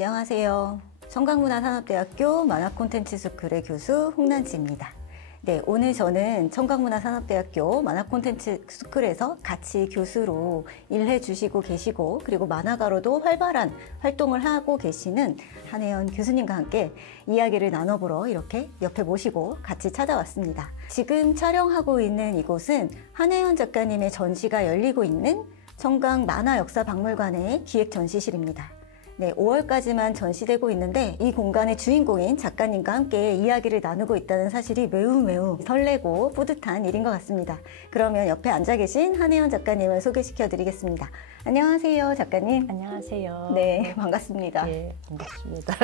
안녕하세요. 청강문화산업대학교 만화콘텐츠스쿨의 교수 홍난지입니다. 네, 오늘 저는 청강문화산업대학교 만화콘텐츠스쿨에서 같이 교수로 일해 주시고 계시고 그리고 만화가로도 활발한 활동을 하고 계시는 한혜연 교수님과 함께 이야기를 나눠보러 이렇게 옆에 모시고 같이 찾아왔습니다. 지금 촬영하고 있는 이곳은 한혜연 작가님의 전시가 열리고 있는 청강만화역사박물관의 기획전시실입니다. 네, 5월까지만 전시되고 있는데 이 공간의 주인공인 작가님과 함께 이야기를 나누고 있다는 사실이 매우 설레고 뿌듯한 일인 것 같습니다. 그러면 옆에 앉아 계신 한혜연 작가님을 소개시켜 드리겠습니다. 안녕하세요, 작가님. 안녕하세요. 네, 반갑습니다. 네, 반갑습니다.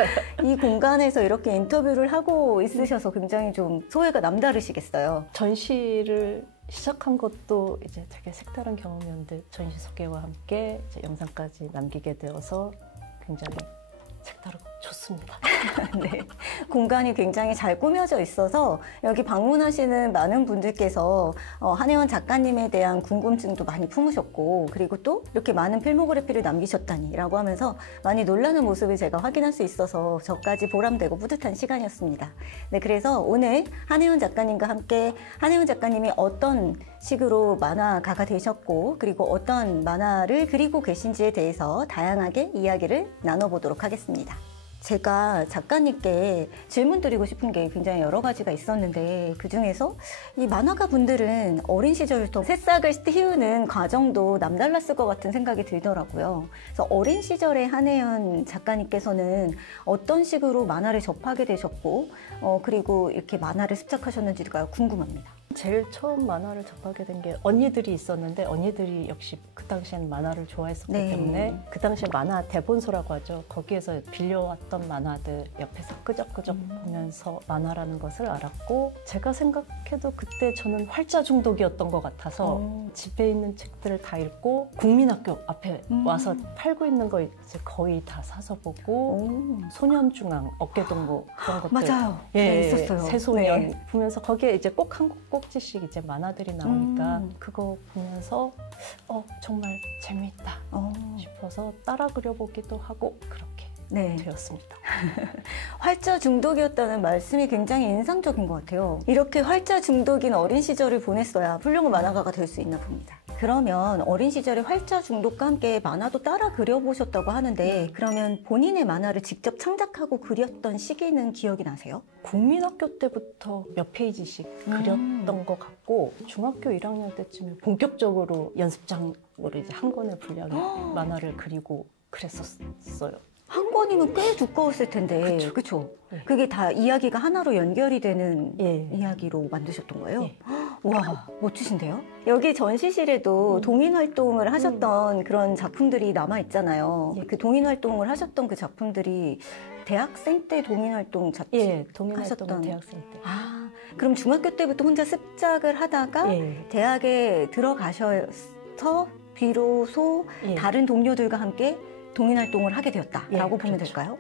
이 공간에서 이렇게 인터뷰를 하고 있으셔서 굉장히 좀 소회가 남다르시겠어요. 전시를 시작한 것도 이제 되게 색다른 경험이었는데 전시 소개와 함께 이제 영상까지 남기게 되어서 굉장히 색다르고 좋습니다. 네, 공간이 굉장히 잘 꾸며져 있어서 여기 방문하시는 많은 분들께서 한혜원 작가님에 대한 궁금증도 많이 품으셨고 그리고 또 이렇게 많은 필모그래피를 남기셨다니 라고 하면서 많이 놀라는 모습을 제가 확인할 수 있어서 저까지 보람되고 뿌듯한 시간이었습니다. 네, 그래서 오늘 한혜원 작가님과 함께 한혜원 작가님이 어떤 식으로 만화가가 되셨고 그리고 어떤 만화를 그리고 계신지에 대해서 다양하게 이야기를 나눠보도록 하겠습니다. 제가 작가님께 질문 드리고 싶은 게 굉장히 여러 가지가 있었는데 그중에서 이 만화가 분들은 어린 시절부터 새싹을 키우는 과정도 남달랐을 것 같은 생각이 들더라고요. 그래서 어린 시절에 한혜연 작가님께서는 어떤 식으로 만화를 접하게 되셨고 그리고 이렇게 만화를 습작하셨는지가 궁금합니다. 제일 처음 만화를 접하게 된 게 언니들이 있었는데 언니들이 역시 그 당시에는 만화를 좋아했었기 때문에 그 당시에 만화 대본소라고 하죠. 거기에서 빌려왔던 만화들 옆에서 끄적끄적 보면서 만화라는 것을 알았고 제가 생각해도 그때 저는 활자 중독이었던 것 같아서 집에 있는 책들을 다 읽고 국민학교 앞에 와서 팔고 있는 거 이제 거의 다 사서 보고 소년중앙, 어깨동무 그런 것들 맞아요. 예, 네, 있었어요. 새소년 네. 보면서 거기에 이제 꼭 한 꼭지씩 이제 만화들이 나오니까 그거 보면서 정말 재미있다 싶어서 따라 그려보기도 하고 그렇게 되었습니다. 활자 중독이었다는 말씀이 굉장히 인상적인 것 같아요. 이렇게 활자 중독인 어린 시절을 보냈어야 훌륭한 만화가가 될 수 있나 봅니다. 그러면 어린 시절에 활자 중독과 함께 만화도 따라 그려보셨다고 하는데 그러면 본인의 만화를 직접 창작하고 그렸던 시기는 기억이 나세요? 국민학교 때부터 몇 페이지씩 그렸던 것 같고 중학교 1학년 때쯤에 본격적으로 연습장으로 이제 한 권의 분량의 만화를 그리고 그랬었어요. 한 권이면 꽤 두꺼웠을 텐데 그쵸? 네. 그게 다 이야기가 하나로 연결이 되는 이야기로 만드셨던 거예요? 와, 멋지신데요? 여기 전시실에도 동인 활동을 하셨던 그런 작품들이 남아있잖아요. 그 동인 활동을 하셨던 그 작품들이 대학생 때 동인 활동 동인 하셨던 활동은 대학생 때. 아, 그럼 중학교 때부터 혼자 습작을 하다가 대학에 들어가셔서 비로소 다른 동료들과 함께 동인 활동을 하게 되었다라고 보면 그렇죠. 될까요?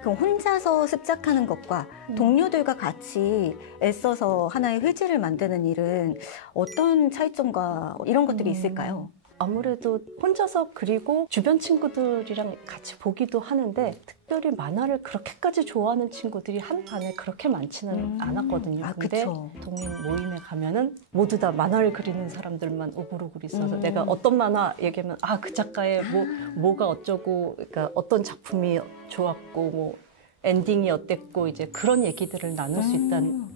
그럼 혼자서 습작하는 것과 동료들과 같이 애써서 하나의 회지를 만드는 일은 어떤 차이점과 이런 것들이 있을까요? 아무래도 혼자서 그리고 주변 친구들이랑 같이 보기도 하는데 특별히 만화를 그렇게까지 좋아하는 친구들이 한 반에 그렇게 많지는 않았거든요. 근데 동인 모임에 가면은 모두 다 만화를 그리는 사람들만 오글오글 있어서 내가 어떤 만화 얘기하면 그 작가의 뭐가 어쩌고 그러니까 어떤 작품이 좋았고 뭐 엔딩이 어땠고 이제 그런 얘기들을 나눌 수 있다는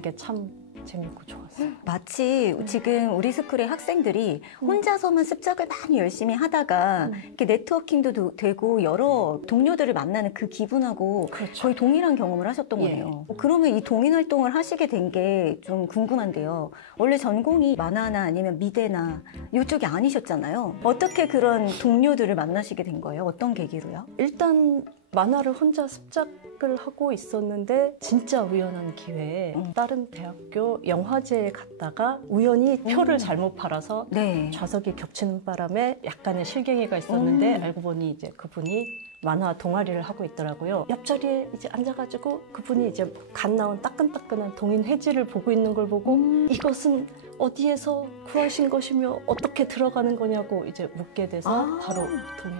게 참 재밌고 좋았어요. 마치 지금 우리 스쿨의 학생들이 혼자서만 습작을 많이 열심히 하다가 이렇게 네트워킹도 되고 여러 동료들을 만나는 그 기분하고 거의 동일한 경험을 하셨던 거네요. 그러면 이 동인 활동을 하시게 된 게 좀 궁금한데요. 원래 전공이 만화나 아니면 미대나 이쪽이 아니셨잖아요. 어떻게 그런 동료들을 만나시게 된 거예요? 어떤 계기로요? 일단 만화를 혼자 습작을 하고 있었는데 진짜 우연한 기회에 다른 대학교 영화제에 갔다가 우연히 표를 잘못 팔아서 좌석이 겹치는 바람에 약간의 실갱이가 있었는데 알고 보니 이제 그분이 만화 동아리를 하고 있더라고요. 옆자리에 이제 앉아가지고 그분이 이제 갓 나온 따끈따끈한 동인 회지를 보고 있는 걸 보고 이것은 어디에서 구하신 것이며 어떻게 들어가는 거냐고 이제 묻게 돼서 바로 동인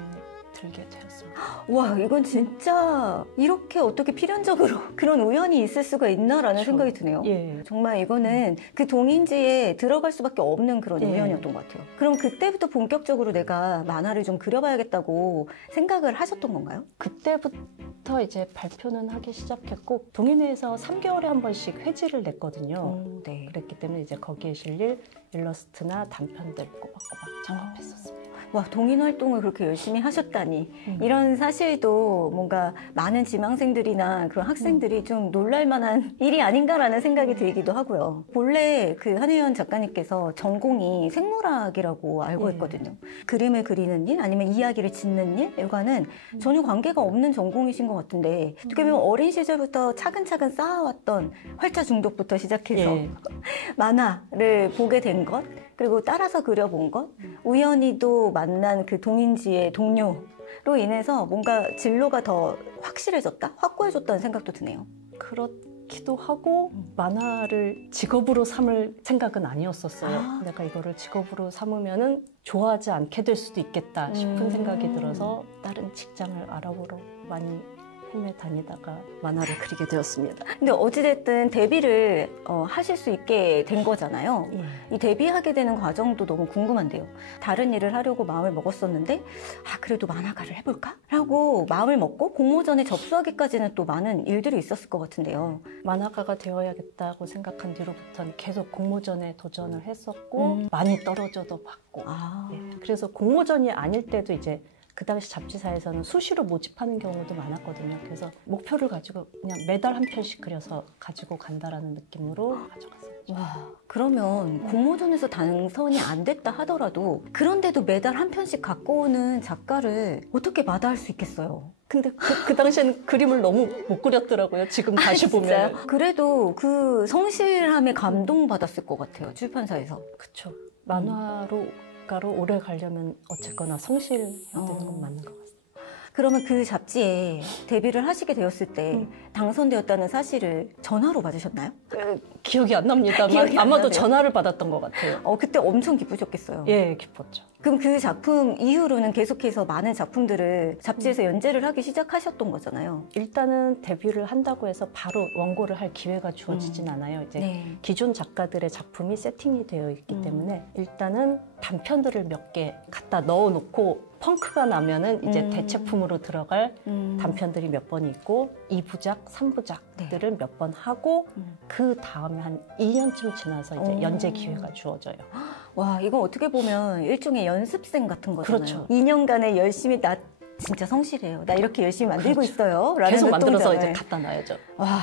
들게 되었습니다. 와, 이건 진짜 이렇게 어떻게 필연적으로 그런 우연이 있을 수가 있나라는 생각이 드네요. 예. 정말 이거는 그 동인지에 들어갈 수밖에 없는 그런 예. 우연이었던 것 같아요. 그럼 그때부터 본격적으로 내가 만화를 좀 그려봐야겠다고 생각을 하셨던 건가요? 그때부터 이제 발표는 하기 시작했고 동인회에서 3개월에 한 번씩 회지를 냈거든요. 네. 그랬기 때문에 이제 거기에 실릴 일러스트나 단편들 꼬박꼬박 작업했었습니다. 와, 동인 활동을 그렇게 열심히 하셨다니. 이런 사실도 뭔가 많은 지망생들이나 그런 학생들이 좀 놀랄만한 일이 아닌가라는 생각이 들기도 하고요. 본래 그 한혜연 작가님께서 전공이 생물학이라고 알고 있거든요. 그림을 그리는 일 아니면 이야기를 짓는 일과는 전혀 관계가 없는 전공이신 것 같은데 어떻게 보면 어린 시절부터 차근차근 쌓아왔던 활자 중독부터 시작해서 만화를 보게 된 것, 그리고 따라서 그려본 것, 우연히도 만난 그 동인지의 동료로 인해서 뭔가 진로가 더 확실해졌다? 확고해졌다는 생각도 드네요. 그렇기도 하고 만화를 직업으로 삼을 생각은 아니었었어요. 내가 이거를 직업으로 삼으면은 좋아하지 않게 될 수도 있겠다 싶은 생각이 들어서 다른 직장을 알아보러 많이 헤매 다니다가 만화를 그리게 되었습니다. 근데 어찌됐든 데뷔를 하실 수 있게 된 거잖아요. 이 데뷔하게 되는 과정도 너무 궁금한데요. 다른 일을 하려고 마음을 먹었었는데 그래도 만화가를 해볼까? 라고 마음을 먹고 공모전에 접수하기까지는 또 많은 일들이 있었을 것 같은데요. 만화가가 되어야겠다고 생각한 뒤로부터는 계속 공모전에 도전을 했었고 많이 떨어져도 받고 그래서 공모전이 아닐 때도 이제 그 당시 잡지사에서는 수시로 모집하는 경우도 많았거든요. 그래서 목표를 가지고 그냥 매달 한 편씩 그려서 가지고 간다라는 느낌으로 가져갔어요. 와, 그러면 공모전에서 당선이 안 됐다 하더라도 그런데도 매달 한 편씩 갖고 오는 작가를 어떻게 마다할 수 있겠어요? 근데 그 당시에는 그림을 너무 못 그렸더라고요. 지금 다시 보면. 그래도 그 성실함에 감동받았을 것 같아요. 출판사에서. 그쵸. 만화로 오래 가려면 어쨌거나 성실해야 되는 건 맞는 것 같습니다. 그러면 그 잡지에 데뷔를 하시게 되었을 때 당선되었다는 사실을 전화로 받으셨나요? 기억이 안 납니다만 기억이 안 아마도 나네요. 전화를 받았던 것 같아요. 그때 엄청 기쁘셨겠어요. 예, 기뻤죠. 그럼 그 작품 이후로는 계속해서 많은 작품들을 잡지에서 연재를 하기 시작하셨던 거잖아요. 일단은 데뷔를 한다고 해서 바로 원고를 할 기회가 주어지진 않아요. 이제 기존 작가들의 작품이 세팅이 되어 있기 때문에 일단은 단편들을 몇 개 갖다 넣어놓고 펑크가 나면은 이제 대체품으로 들어갈 단편들이 몇 번 있고 2부작, 3부작들을 몇 번 하고 그 다음에 한 2년쯤 지나서 이제 연재 기회가 주어져요. 와, 이건 어떻게 보면 일종의 연습생 같은 거잖아요. 그렇죠. 2년간의 열심히 나 진짜 성실해요. 나 이렇게 열심히 만들고 있어요. 라는 계속 만들어서 느낌이잖아요. 이제 갖다 놔야죠.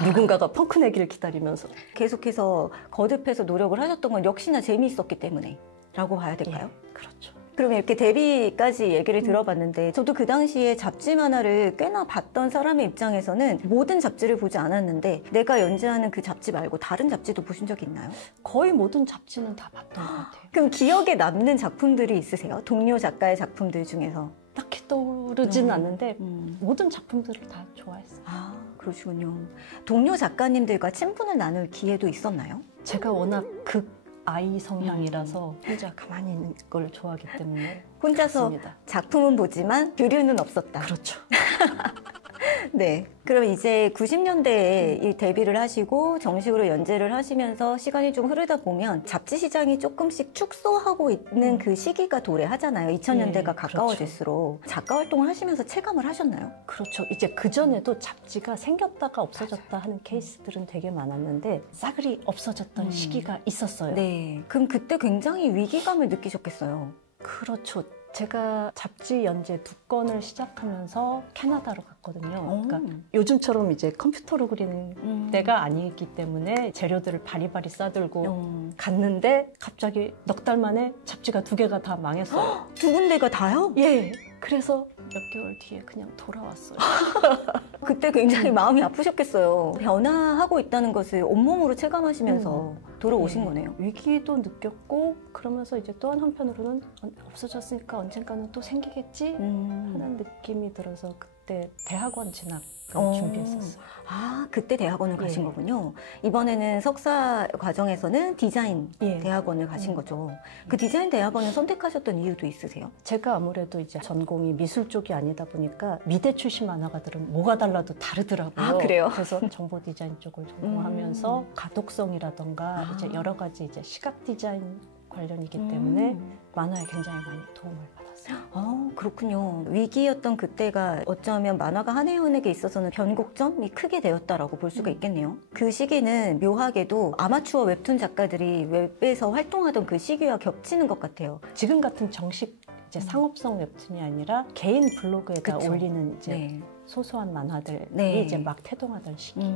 누군가가 펑크 내기를 기다리면서. 계속해서 거듭해서 노력을 하셨던 건 역시나 재미있었기 때문에 라고 봐야 될까요? 그렇죠. 그러면 이렇게 데뷔까지 얘기를 들어봤는데 저도 그 당시에 잡지 만화를 꽤나 봤던 사람의 입장에서는 모든 잡지를 보지 않았는데 내가 연재하는 그 잡지 말고 다른 잡지도 보신 적이 있나요? 거의 모든 잡지는 다 봤던 것 같아요. 그럼 기억에 남는 작품들이 있으세요? 동료 작가의 작품들 중에서? 딱히 떠오르지는 않는데 모든 작품들을 다 좋아했어요. 그러시군요. 동료 작가님들과 친분을 나눌 기회도 있었나요? 제가 워낙 아이 성향이라서 혼자 가만히 있는 걸 좋아하기 때문에 혼자서 그렇습니다. 작품은 보지만 교류는 없었다. 그렇죠. 네. 그럼 이제 90년대에 이 데뷔를 하시고 정식으로 연재를 하시면서 시간이 좀 흐르다 보면 잡지 시장이 조금씩 축소하고 있는 그 시기가 도래하잖아요. 2000년대가 가까워질수록. 그렇죠. 작가 활동을 하시면서 체감을 하셨나요? 그렇죠. 이제 그전에도 잡지가 생겼다가 없어졌다 하는 케이스들은 되게 많았는데 싸그리 없어졌던 시기가 있었어요. 네. 그럼 그때 굉장히 위기감을 느끼셨겠어요. 그렇죠. 제가 잡지 연재 2건을 시작하면서 캐나다로 갔거든요. 그러니까 요즘처럼 이제 컴퓨터로 그리는 때가 아니기 때문에 재료들을 바리바리 싸들고 갔는데 갑자기 넉 달 만에 잡지가 2개가 다 망했어요. 2군데가 다요? 예. 그래서 몇 개월 뒤에 그냥 돌아왔어요. 그때 굉장히 마음이 아프셨겠어요. 변화하고 있다는 것을 온몸으로 체감하시면서 돌아오신 거네요. 위기도 느꼈고 그러면서 이제 또 한편으로는 없어졌으니까 언젠가는 또 생기겠지 하는 느낌이 들어서 그때 대학원 진학 준비했었어요. 아, 그때 대학원을 가신 예. 거군요. 이번에는 석사 과정에서는 디자인 예. 대학원을 가신 거죠. 그 디자인 대학원을 선택하셨던 이유도 있으세요? 제가 아무래도 이제 전공이 미술 쪽이 아니다 보니까 미대 출신 만화가들은 뭐가 달라도 다르더라고요. 아, 그래요? 그래서 정보 디자인 쪽을 전공하면서 가독성이라던가 이제 여러 가지 이제 시각 디자인 관련이기 때문에 만화에 굉장히 많이 도움을 받았어요. 그렇군요. 위기였던 그때가 어쩌면 만화가 한혜원에게 있어서는 변곡점이 크게 되었다라고 볼 수가 있겠네요. 그 시기는 묘하게도 아마추어 웹툰 작가들이 웹에서 활동하던 그 시기와 겹치는 것 같아요. 지금 같은 정식 이제 상업성 웹툰이 아니라 개인 블로그에다 그쵸. 올리는 이제 네. 소소한 만화들이 네. 이제 막 태동하던 시기.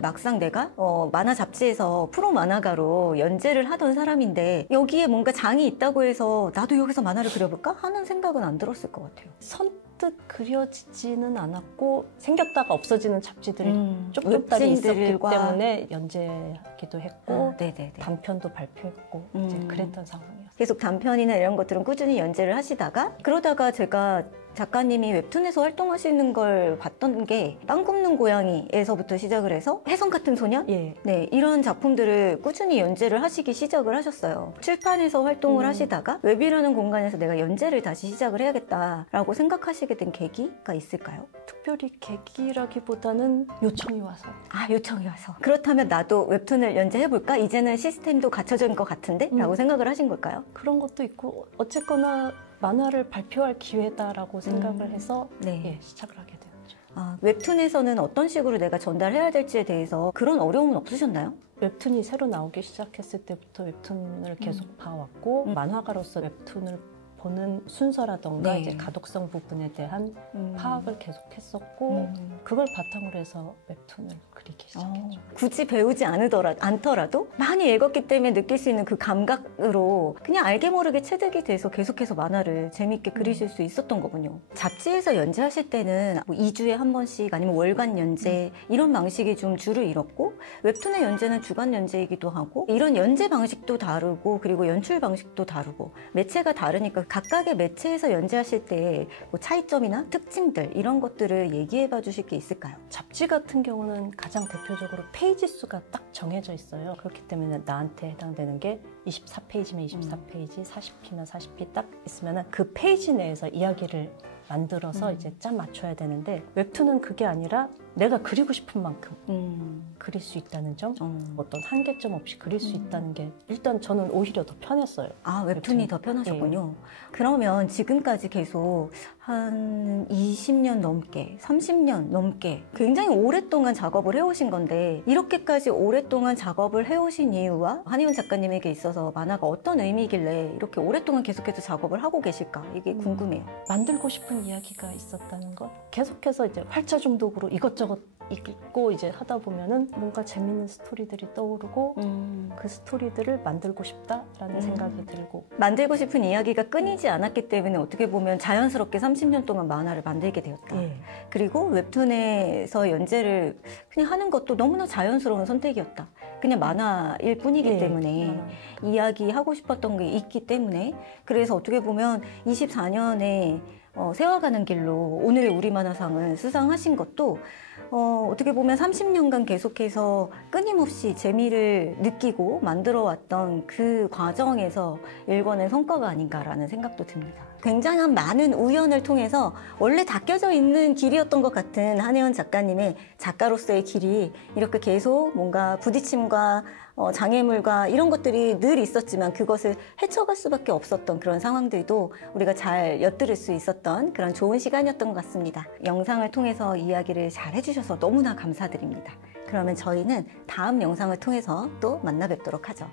막상 내가 만화 잡지에서 프로 만화가로 연재를 하던 사람인데 여기에 뭔가 장이 있다고 해서 나도 여기서 만화를 그려볼까 하는 생각은 안 들었을 것 같아요. 선뜻 그려지지는 않았고 생겼다가 없어지는 잡지들이 쪽쪽다리 있었기 웹진들과 때문에 연재하기도 했고 네네네. 단편도 발표했고 이제 그랬던 상황이었어요. 계속 단편이나 이런 것들은 꾸준히 연재를 하시다가 그러다가 제가 작가님이 웹툰에서 활동하시는 걸 봤던 게 빵 굽는 고양이에서부터 시작을 해서 혜성 같은 소년? 예. 네, 이런 작품들을 꾸준히 연재를 하시기 시작을 하셨어요. 출판에서 활동을 하시다가 웹이라는 공간에서 내가 연재를 다시 시작을 해야겠다라고 생각하시게 된 계기가 있을까요? 특별히 계기라기보다는 요청이 와서. 아, 요청이 와서. 그렇다면 나도 웹툰을 연재해볼까? 이제는 시스템도 갖춰진 것 같은데? 라고 생각을 하신 걸까요? 그런 것도 있고 어쨌거나 만화를 발표할 기회다라고 생각을 해서 네. 예, 시작을 하게 되었죠. 아, 웹툰에서는 어떤 식으로 내가 전달해야 될지에 대해서 그런 어려움은 없으셨나요? 웹툰이 새로 나오기 시작했을 때부터 웹툰을 계속 봐왔고 만화가로서 웹툰을 보는 순서라던가 네. 이제 가독성 부분에 대한 파악을 계속했었고 그걸 바탕으로 해서 웹툰을 그리기 시작했죠. 굳이 배우지 않더라도 많이 읽었기 때문에 느낄 수 있는 그 감각으로 그냥 알게 모르게 체득이 돼서 계속해서 만화를 재밌게 그리실 수 있었던 거군요. 잡지에서 연재하실 때는 뭐 2주에 한 번씩 아니면 월간 연재 이런 방식이 좀 주를 이뤘고 웹툰의 연재는 주간 연재이기도 하고 이런 연재 방식도 다르고 그리고 연출 방식도 다르고 매체가 다르니까 각각의 매체에서 연재하실 때 뭐 차이점이나 특징들 이런 것들을 얘기해 봐 주실 게 있을까요? 잡지 같은 경우는 가장 대표적으로 페이지 수가 딱 정해져 있어요. 그렇기 때문에 나한테 해당되는 게 24페이지면 24페이지, 40피면 40피 딱 있으면 그 페이지 내에서 이야기를 만들어서 이제 짠 맞춰야 되는데 웹툰은 그게 아니라 내가 그리고 싶은 만큼 그릴 수 있다는 점, 어떤 한계점 없이 그릴 수 있다는 게 일단 저는 오히려 더 편했어요. 아, 웹툰이 더 편하셨군요. 그러면 지금까지 계속 한 20년 넘게, 30년 넘게 굉장히 오랫동안 작업을 해오신 건데 이렇게까지 오랫동안 작업을 해오신 이유와 한혜원 작가님에게 있어서 만화가 어떤 의미이길래 이렇게 오랫동안 계속해서 작업을 하고 계실까? 이게 궁금해요. 만들고 싶은 이야기가 있었다는 것. 계속해서 이제 활자중독으로 이것저것 읽고 이제 하다 보면은 뭔가 재밌는 스토리들이 떠오르고 그 스토리들을 만들고 싶다라는 생각이 들고 만들고 싶은 이야기가 끊이지 않았기 때문에 어떻게 보면 자연스럽게 30년 동안 만화를 만들게 되었다. 예. 그리고 웹툰에서 연재를 그냥 하는 것도 너무나 자연스러운 선택이었다. 그냥 만화일 뿐이기 예. 때문에 이야기하고 싶었던 게 있기 때문에 그래서 어떻게 보면 24년에 세워가는 길로 오늘의 우리 만화상을 수상하신 것도 어떻게 보면 30년간 계속해서 끊임없이 재미를 느끼고 만들어왔던 그 과정에서 일궈낸 성과가 아닌가라는 생각도 듭니다. 굉장한 많은 우연을 통해서 원래 닦여져 있는 길이었던 것 같은 한혜원 작가님의 작가로서의 길이 이렇게 계속 뭔가 부딪힘과 장애물과 이런 것들이 늘 있었지만 그것을 헤쳐갈 수밖에 없었던 그런 상황들도 우리가 잘 엿들을 수 있었던 그런 좋은 시간이었던 것 같습니다. 영상을 통해서 이야기를 잘 해주셔서 너무나 감사드립니다. 그러면 저희는 다음 영상을 통해서 또 만나 뵙도록 하죠.